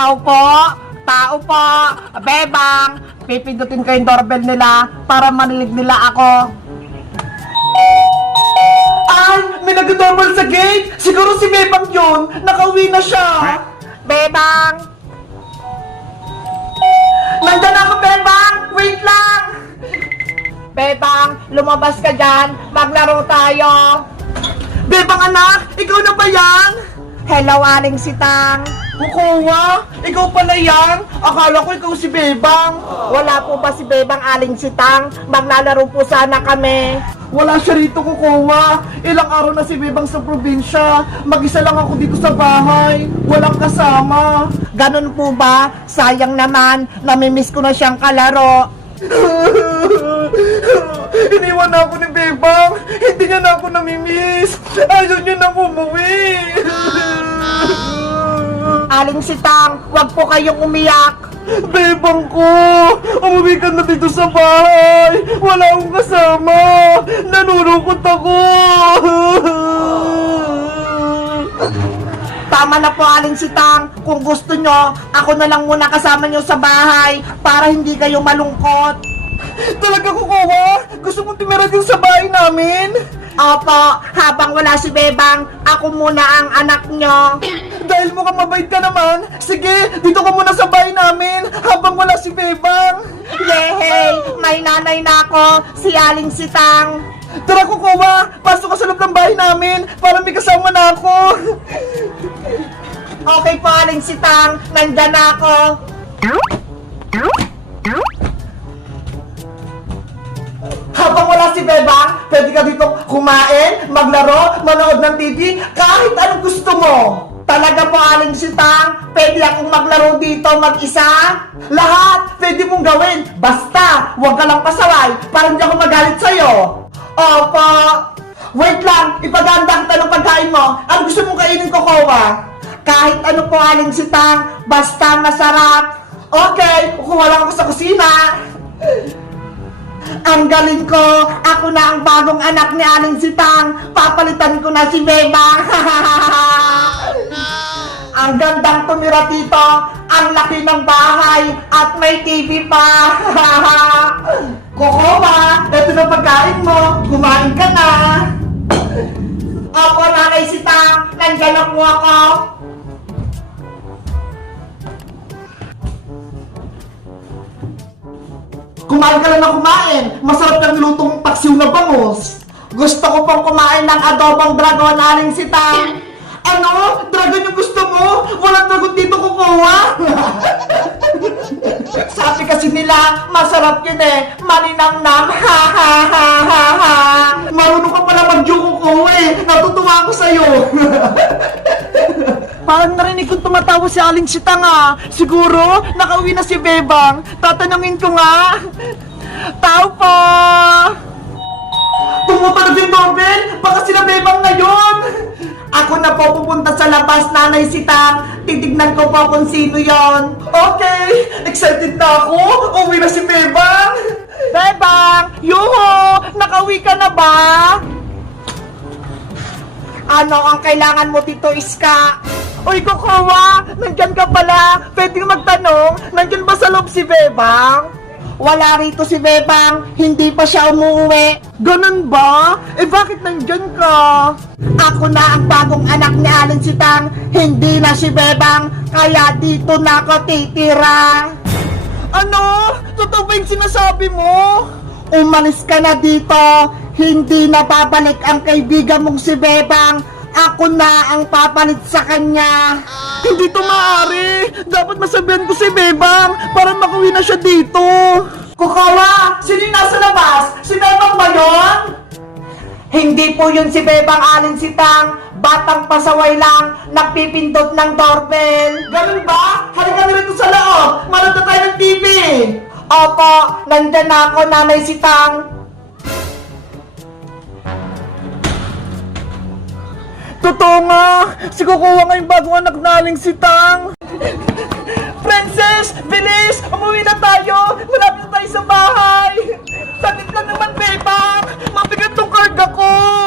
Tao po! Tao po! Bebang! Pipindutin ko yung doorbell nila para manilig nila ako. Ay! May nag-doorbell sa gate! Siguro si Bebang yun! Nakauwi na siya! Bebang! Nandyan ako, Bebang! Wait lang! Bebang, lumabas ka dyan. Maglaro tayo. Bebang anak, ikaw na ba yan? Hello, Aling Sitang. Kukuha, ikaw pala yan? Akala ko ikaw si Bebang. Wala po ba si Bebang Aling Sitang? Maglalaro po sana kami. Wala siya rito kukuha. Ilang araw na si Bebang sa probinsya. Mag-isa lang ako dito sa bahay. Walang kasama. Ganun po ba? Sayang naman. Namimiss ko na siyang kalaro. Iniwan na ako ni Bebang. Hindi niya na ako namimiss. Ayaw niya na umuwi. Aling sitang, wag po kayong umiyak. Bebang ko, umuwi ka na dito sa bahay. Wala akong kasama. Nanurukot ako. Tama na po, Aling Sitang. Kung gusto nyo, ako na lang muna kasama nyo sa bahay para hindi kayo malungkot. Talaga kukuha? Gusto mong tumira din sa bahay namin? Opo, habang wala si Bebang, ako muna ang anak nyo. Dahil mukhang mabait ka naman, sige, dito ka muna sa bahay namin habang wala si Bebang. Yehey, may nanay na ako, si Aling Sitang. Tara kukuha, pasok ka sa loob ng bahay namin para may kasama na ako. Okay po, Aling Sitang, nandyan na ako. Si Bebang, pwede ka dito kumain, maglaro, manood ng TV, kahit anong gusto mo. Talaga po, Aling Sitang, pwede akong maglaro dito mag-isa. Lahat, pwede mong gawin. Basta, huwag ka lang pasaway para hindi ako magalit sa'yo. Opo. Wait lang, ipaganda kita ng pagkain mo. Ano gusto mong kainin ko, Kowa? Kahit ano po, Aling Sitang, basta masarap. Okay, kukuha lang ako sa kusina. Ang galing ko! Ako na ang bagong anak ni Aling Sitang! Papalitan ko na si Beba! Ang gandang tumira dito! Ang laki ng bahay! At may TV pa! Kokoba! Ito na pagkain mo! Kumain ka na! Opo, Nanay Sitang! Nandiyan na po ako! Kumain ka lang na kumain. Masarap yung nilutong paksiw na bangus. Gusto ko pong kumain ng adobong dragon aling sitang. Ano? Dragon yung gusto mo? Walang dragon dito kukuha? Sabi kasi nila, masarap yun eh. Maninamnam. Ha ha ha ha ha. Marunong ka pala mag-juko eh. Natutuwa ako sa'yo. Parang narinig kong tumatawa si Aling Sitang ah. Siguro, nakauwi na si Bebang. Tatanungin ko nga. Tao po! Tumutunog yung doorbell! Baka sila Bebang ngayon! Ako na po pupunta sa labas, Nanay Sitang. Titignan ko po kung sino yon. Okay! Excited na ako! Uwi na si Bebang! Bebang! Yuho! Nakauwi ka na ba? Ano ang kailangan mo dito, Iska? Uy, Kukawa! Nandyan ka pala! Pwede magtanong, nandyan ba sa loob si Bebang? Wala rito si Bebang, hindi pa siya umuwi. Ganun ba? Eh bakit nandyan ka? Ako na ang bagong anak ni Alan Sitang, hindi na si Bebang, kaya dito na ako titira. Ano? Totoo ba yung sinasabi mo? Umalis ka na dito. Hindi na babalik ang kaibigan mong si Bebang. Ako na ang papalit sa kanya. Hindi to maaari. Dapat masabihan ko si Bebang para makuwi na siya dito. Kukawa! Sino yung nasa labas? Si Bebang ba yun? Hindi po yun si Bebang Alin Sitang. Batang pasaway lang, nagpipindot ng doorbell. Ganun ba? Halika na rito sa loob. Manood na tayo ng TV. Opo, nandyan na ako, Nanay Sitang. Totoo nga! Si Kukuha nga yung bagong anak na Aling Sitang! Princess! Bilis! Umuwi na tayo! Malapit na tayo sa bahay! Sakit lang naman, Bebang! Mabigat tong karga ko!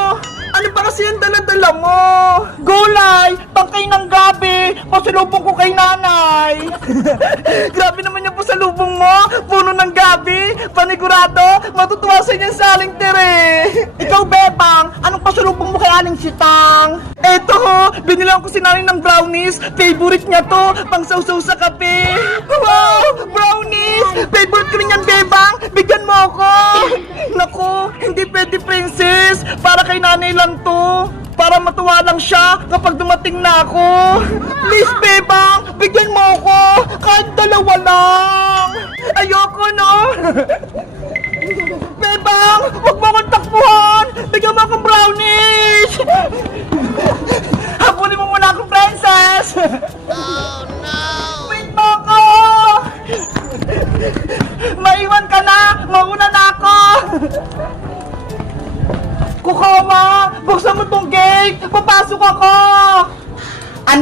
Ba kasi yung dala-dala mo? Gulay! Pangkay ng gabi! pasalubong ko kay nanay. Grabe naman yung pasalubong mo. Puno ng gabi. Panigurado, matutuwa sa inyo sa aling tere. Ikaw, Bebang, anong pasalubong mo kay aling sitang? Eto ho, binilang ko si nanay ng brownies. Favorite niya to, pang sausaw sa kape. Wow, brownies! Favorite ko rin yan, Bebang. Bigyan mo ako. Naku, hindi pwede, princess. Para kay nanay lang to. Para matuwa lang siya kapag dumating na ako. Please, Bebang, bigyan mo ako. Kahit dalawa lang. Ayoko, no? Bebang, huwag mo akong takbuhan. Bigyan mo akong brownies.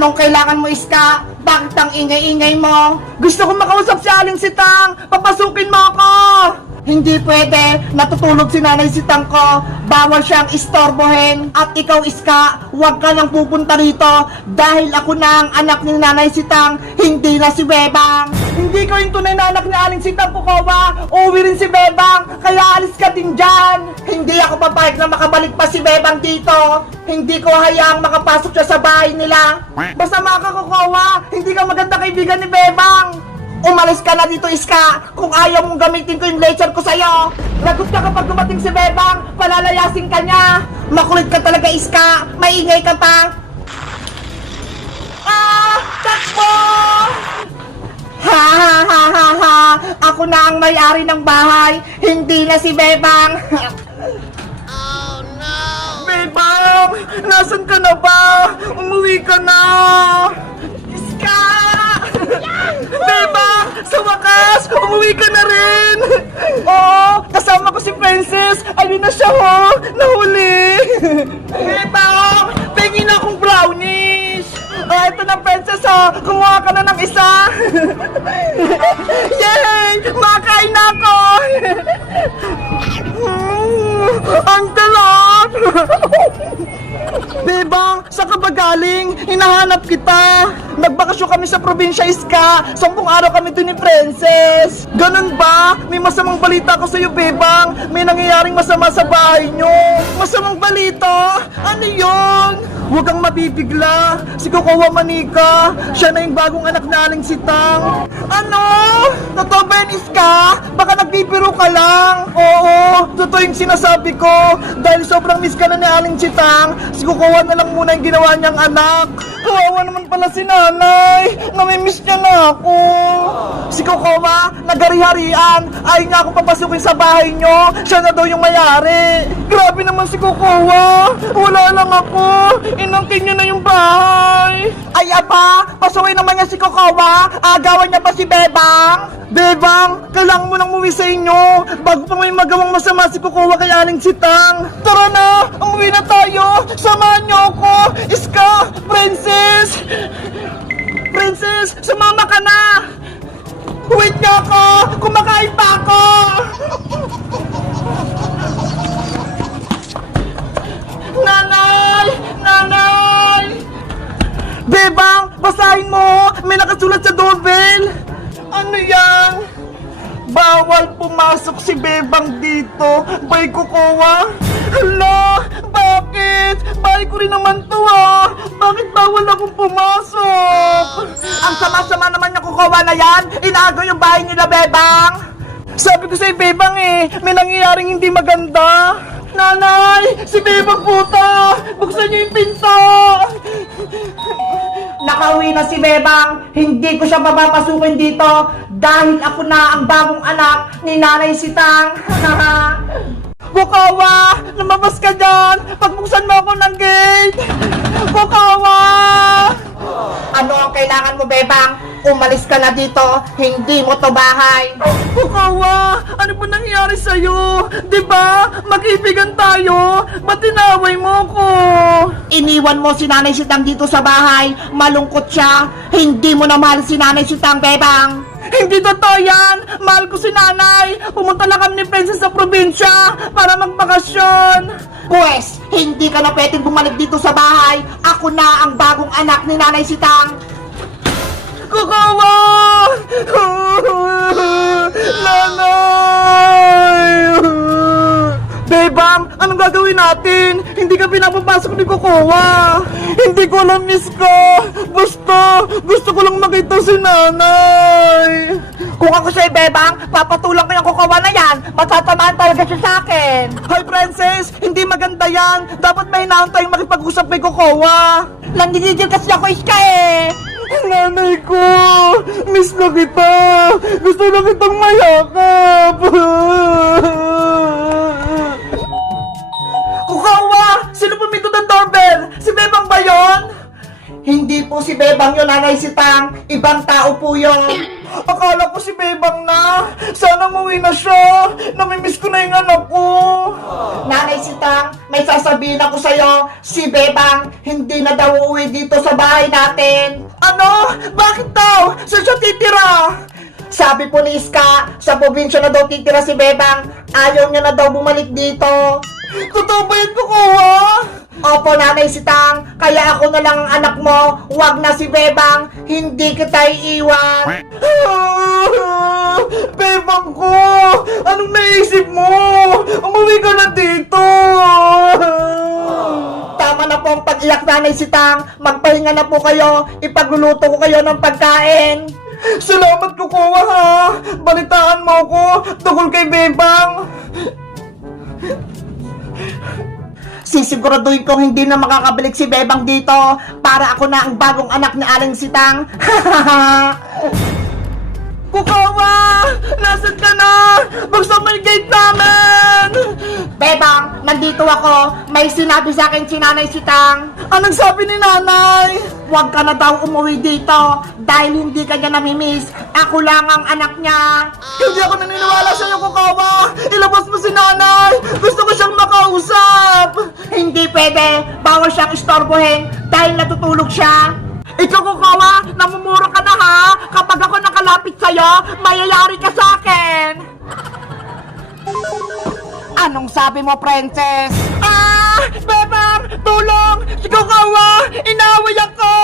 Anong kailangan mo, Iska? Bakit ang ingay-ingay mo? Gusto ko makausap si Aling Sitang! Papasukin mo ako! Hindi pwede! Natutulog si Nanay Sitang ko! Bawal siyang istorbohin! At ikaw, Iska, huwag ka nang pupunta rito dahil ako na ang anak ni Nanay Sitang, hindi na si Bebang! Hindi ko yung tunay na anak ni Aling Sitang Pukawa! Uwi rin si Bebang! Kaya alis ka din dyan! Hindi ako papayag na makabalik pa si Bebang dito! Hindi ko hayaang makapasok siya sa bahay nila! Basta makakukawa! Hindi ka maganda kaibigan ni Bebang! Umalis ka na dito, Iska! Kung ayaw mong gamitin ko yung lecture ko sa'yo! Lagot ka kapag dumating si Bebang! Palalayasin ka niya! Makulit ka talaga, Iska! Maingay ka pa! Ah! Takbo! Ha ha ha ha ha! Ako na ang may-ari ng bahay! Hindi na si Bebang! Bebang! Nasaan ka na ba? Umuwi ka na! Iska! Bebang! Sa wakas! Umuwi ka na rin! Oo! Kasama ko si Princess! Ayun na siya ho! Nahuli! Bebang! Pengin akong brownies! Ah, ito na, Princess, oh! Kumuha ka na ng isa! Yay! Makain na ako! Ang talap! Bebang, saan ka ba galing? Hinahanap kita! Nagbakasyon kami sa probinsya Iska! Sampung araw kami dun ni Princess! Ganun ba? May masamang balita ko sa'yo, Bebang! May nangyayaring masama sa bahay nyo! Masamang balita? Ano yon? Huwag kang mabibigla! Si Kokowa Manika! Siya na yung bagong anak na Aling Sitang! Ano? Totoo ba yan, Iska? Baka nagbibiro ka lang! Oo! Totoo yung sinasabi ko! Dahil sobrang miss ka na ni Aling Sitang, si Kokowa na lang muna yung ginawa niyang anak! Kawawa naman pala si nanay! Namimiss niya na ako! Si Kokowa, nagari-harian! Ayaw niya akong papasukin sa bahay niyo! Siya na daw yung mayari! Grabe naman si Kokowa! Wala lang ako! Inangkin niya na yung bahay! Ay aba! Pasukin naman niya si Kokowa! Agawan niya pa si Bebang! Bebang! Kailangan mo nang umuwi sa inyo! Bago pa may magawang masama si Kokowa kay Aling Sitang! Tara na! Umuwi na tayo! Samahan niyo ako! Iska! Princess! Princess! Sumama ka na! Wait niyo ako! Kumakain pa ako! Nanay! Nanay! Bebang! Basahin mo! May nakasulat sa doorbell! Ano yan? Bawal pumasok si Bebang dito! Bay kukuha! Hala! Bakit? Bahay ko rin naman to ah! Bakit bawal akong pumasok? Ang sama-sama naman yung kukuha na yan! Inaagaw yung bahay nila, Bebang! Sabi ko sa'yo, Bebang eh, may nangyayaring hindi maganda. Nanay! Si Bebang puta! Buksan niyo yung pinto! Nakauwi na si Bebang. Hindi ko siya papapasukin dito dahil ako na ang bagong anak ni Nanay Sitang. Bukawa! Lumabas ka dyan! Pagbuksan mo ako ng gate! Bukawa! Ano ang kailangan mo, Bebang? Umalis ka na dito. Hindi mo to bahay. Bukawa! Ano ba nangyari sa'yo? Di ba? Mag-ibigan tayo. Ba't tinaway mo ko? Iniwan mo si Nanay Sitang dito sa bahay. Malungkot siya. Hindi mo na mahal si Nanay Sitang, Bebang. Hindi totoo yan! Mahal ko si nanay! Pumunta lang kami ni Princess sa probinsya para magbakasyon! Pwes, hindi ka na pwedeng bumalik dito sa bahay! Ako na ang bagong anak ni Nanay Sitang! Kukawa! nanay! Gagawin natin? Hindi ka pinapapasok ni Kokowa. Hindi ko alam, miss ko. Basta, gusto ko lang makita si nanay. Kung ako sa'yo, Bebang, papatulang ko yung Kokowa na yan. Matatamaan talaga siya sa akin. Hi, Princess. Hindi maganda yan. Dapat may hinahon tayong makipag-usap kay Kokowa. Nandididil kasi ako, Iska eh. Nanay ko! Miss na kita! Gusto na kitang mayakap! Kukawa! Sino puminto ng doorbell? Si Bebang ba yon? Hindi po si Bebang yun, Nanay Sitang. Ibang tao po yun. Akala ko si Bebang na. Sana umuwi na siya. Namimiss ko na yung anak ko. Nanay Sitang, may sasabihin ako sa'yo. Si Bebang, hindi na daw uuwi dito sa bahay natin. Ano? Bakit daw? Saan siya titira? Sabi po ni Iska, sa probinsya na daw titira si Bebang. Ayaw niya na daw bumalik dito. Totoo ba yun, Kukuha? Opo, Nanay Sitang. Kaya ako na lang ang anak mo. Huwag na si Bebang. Hindi kita iiwan. Bebang ko! Anong naisip mo? Umuwi ka na dito! Tama na po ang pag-iyak, Nanay Sitang. Magpahinga na po kayo. Ipagluluto ko kayo ng pagkain. Salamat, Kukuha, ha? Balitaan mo ako tungkol kay Bebang. Sisiguraduhin kong hindi na makakabalik si Bebang dito para ako na ang bagong anak ni Aling Sitang. Kukawa! Nasaan ka na? Buksan mo yung gate namin! Bebang, nandito ako. May sinabi sa akin si Nanay Sitang. Anong sabi ni Nanay? Huwag ka na daw umuwi dito dahil hindi ka niya namimiss. Ako lang ang anak niya. Hindi ako naniniwala sa iyo, Kukawa! Ilabas mo si Nanay! Gusto ko siyang makausap! Hindi pwede. Bawal siyang istorbohin dahil natutulog siya. Ikaw, Kukawa, namumuro ka na ha? Kapag ako nakalapit sa'yo, mayayari ka sa akin! Anong sabi mo, Princess? Ah! Bebang! Tulong! Kukawa! Inaway ako!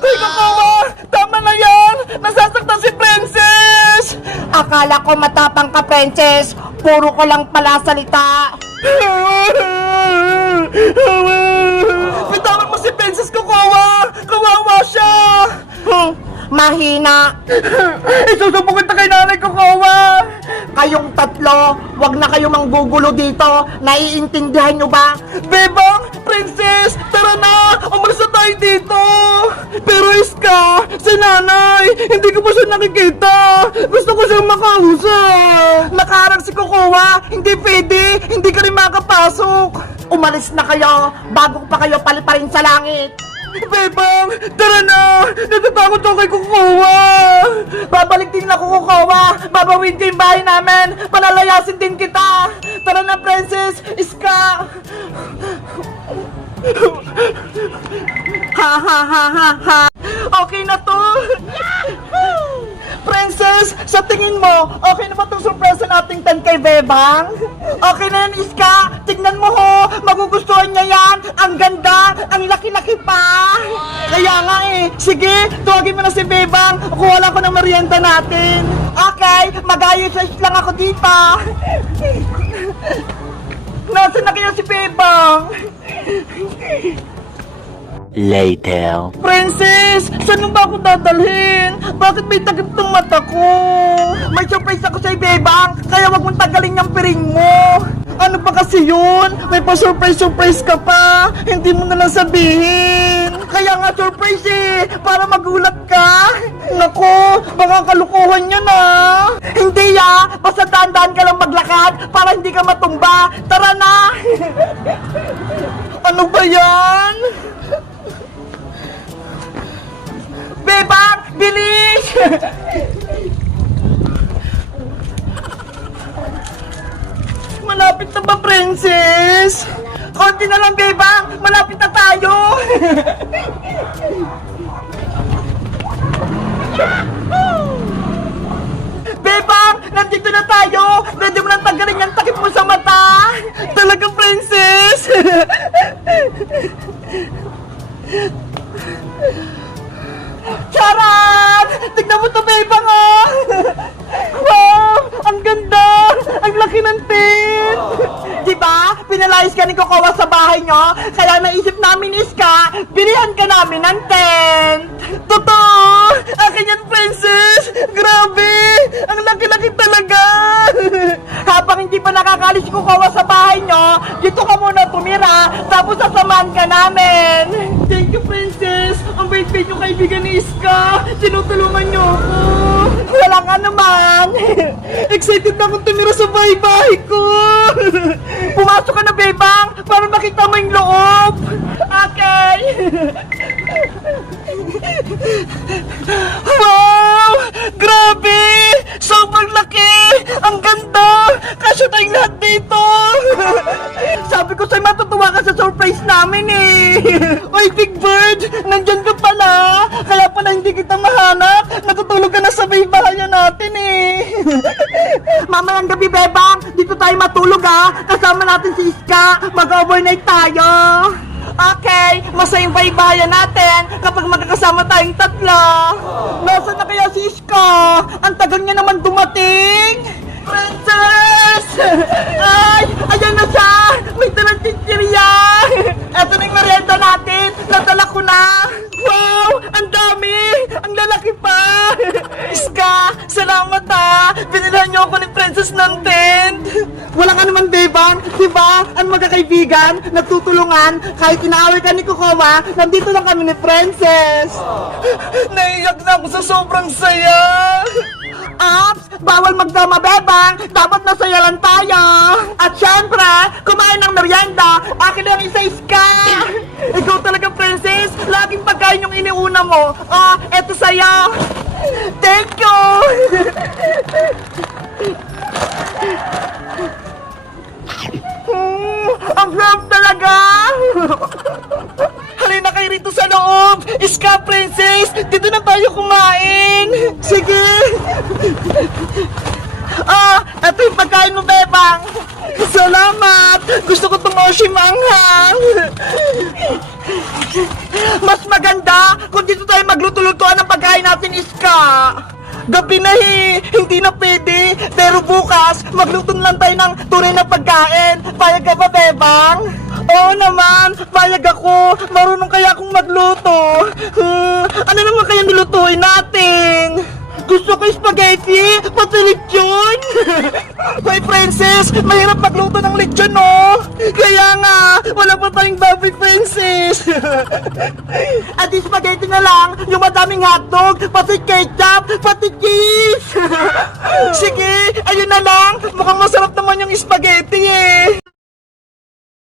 Ay, Kukawa! Tama na yan! Nasasaktan si Princess! Akala ko matapang ka, Princess. Puro ko lang pala salita. Bitawan Mahina. Isusumbong kita kay nanay Kukawa! Kayong tatlo, wag na kayong manggugulo dito. Naiintindihan nyo ba? Bebang! Princess! Tara na! Umalis na tayo dito! Pero Iska, si nanay, hindi ko pa siya nakikita. Gusto ko siyang makausap. Nakaharang si Kukuha, hindi pwede, hindi ka rin makapasok. Umalis na kayo, bago pa kayo paliparin sa langit. Bebang, tara na! Natatakot ako kay Kukuha! Babalik din ako, Kukuha! Babawin ko yung bahay namin! Palalayasin din kita! Tara na, Princess! Iska! Ha ha ha ha ha! Okay na to! Princess, sa tingin mo, okay na ba itong surpresa nating 10 kay Bebang? Okay na yan, Iska! Tingnan mo ho! Magugustuhan niya yan! Ang ganda! Ang laki-laki pa! Kaya nga eh! Sige, tuwagin mo na si Bebang! Kuha lang ko ng merienda natin! Okay, mag-ayos lang ako dito! Nasaan na kaya si Bebang? Later. Princess! Saan ba ako dadalhin? Bakit may takip ng mata ko? May surprise ako sa Bebang, kaya wag mong tagalin yung piring mo. Ano ba kasi yun? May pa-surprise-surprise ka pa. Hindi mo na lang sabihin. Kaya nga surprise eh, para magulat ka. Nako, baka kalukuhan niya na. Hindi ya, basta daan-daan ka lang maglakad para hindi ka matumba. Tara na! ano ba yan? Bebang! Bilis! Malapit na ba, princess? Konti na lang, Bebang! Malapit na tayo! Bebang! Nandito na tayo! Pwede mo nang tanggalin yung takip mo sa mata! Talagang princess! Charan! Tignan mo to, Bebang, oh! Wow! Ang ganda! Ang laki ng tent! Di ba? pinalayas ka Kokowa sa bahay nyo, kaya naisip namin, Iska, bilihan ka namin ng tent. Totoo! Akin yan, princess! Grabe! Ang laki-laki talaga! Habang hindi pa nakakalis Kokowa sa bahay nyo, dito ka muna tumira, tapos sasamahan ka namin. Thank you, princess! Ang bait-bait yung kaibigan ni Iska! Tinutulungan niyo ako! Walang anuman! Excited na akong tumira sa bahay-bahay ko! Pumasok ka na, Bebang! Para makita mo yung loob! Okay! wow! Grabe! Sobrang laki! Ang ganda! Kasya tayong lahat dito! Sabi ko sa'yo matutuwa ka sa surprise namin eh! Oy, Big Bird! Nandyan hindi kita mahanap! Natutulog ka na sa bahayan natin eh! Mamayang gabi, Bebang! Dito tayo matulog ah! Kasama natin si Iska! Mag-overnight tayo! Okay, masayang baybayan natin kapag magkakasama tayong tatlo. Nasaan na kaya si Iska? Ang tagal niya naman dumating. Princess! Ay, ayan na siya! May dalang chichirya! Eto na yung merienda natin! Nadala ko na! Wow! Ang dami! Ang lalaki pa! Iska, salamat ha! Binilhan niyo ako ni Princess ng tent! Wala ka naman, Bebang! Diba? Ang magkakaibigan, nagtutulungan, kahit inaaway ka ni Kokowa, nandito lang kami ni Princess! Naiyak na ako sa sobrang saya! Ops! Bawal magdama, Bebang! Dapat masaya lang tayo! At syempre, kumain ng merienda! Akin ang isa iska! Ikaw talaga, princess! Laging pagkain yung iniuna mo! Oh, eto sa'yo! Thank you! Hmm, ang sarap talaga! Halina kayo rito sa loob! Iska, princess! Dito na tayo kumain! Sige! Ah, eto yung pagkain mo, Bebang! Salamat! Gusto ko itong Oshi manghang! Mas maganda kung dito tayo magluto-lutuan ng pagkain natin, Iska! Gabi na eh! Hindi na pwede! Pero bukas, magluto lang tayo ng tunay na pagkain! Payag ka ba, Bebang? Oo naman! Payag ako! Marunong kaya akong magluto! Hmm, ano naman kaya nilutuin natin? Gusto ko spaghetti! Pati lechon! Hoy, princess! Mahirap magluto ng lechon, no? Kaya nga, wala pa tayong baboy, princess! At spaghetti na lang, yung madaming hotdog, pati ketchup, pati cheese! Sige, ayun na lang! Mukhang masarap naman yung spaghetti!